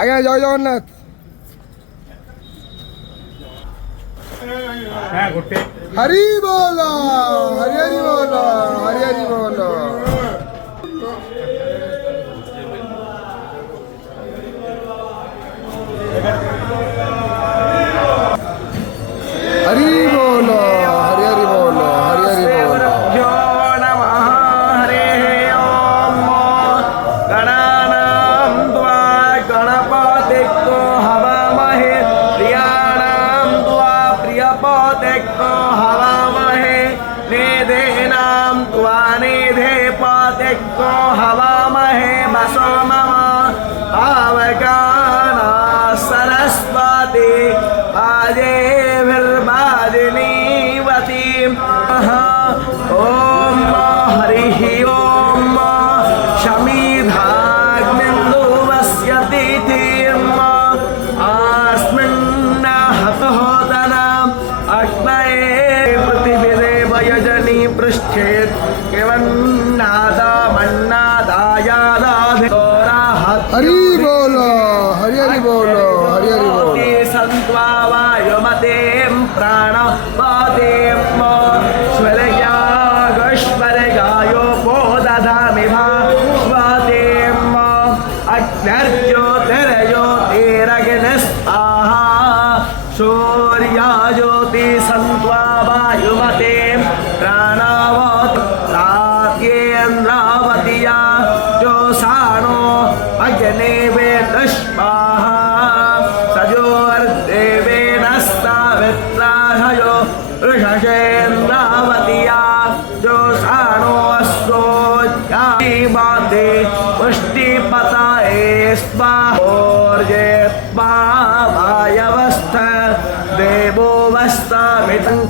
আগে জয় জগন্নাথ। হ্যাঁ করতে হরি বল, হরি হরি বল, হরি হরি বল। হরি বল, হরি হরি বল, হরি হরি বল। सरस्वती आजे ओम हरिः ओम शमीधाग्निन्दुवस्य तिथिम् आस्मिन्नहतहोदनम् अग्नये पृथिवीदेव यजनी पृष्ठे हरि बोल, हरि हरि बोल, हरि हरि बोल। संत्वा वायुमतीं प्राणपतिं स्वरगायो बोदधामि भास्वतीम् अग्निर्ज्योतिर्ज्योतिरग्निस्वाहा सूर्यज्योति संत्वा वायुमतीं प्राणवतीन्द्रावतीया जोषाणो अग्निवेदस्वाहा सजोर्देवेन स्थावित्राहयो ऋषसेन्द्रावतीया जोषाणो अश्वोज्यामते पुष्टिपतये स्वाहोर्जे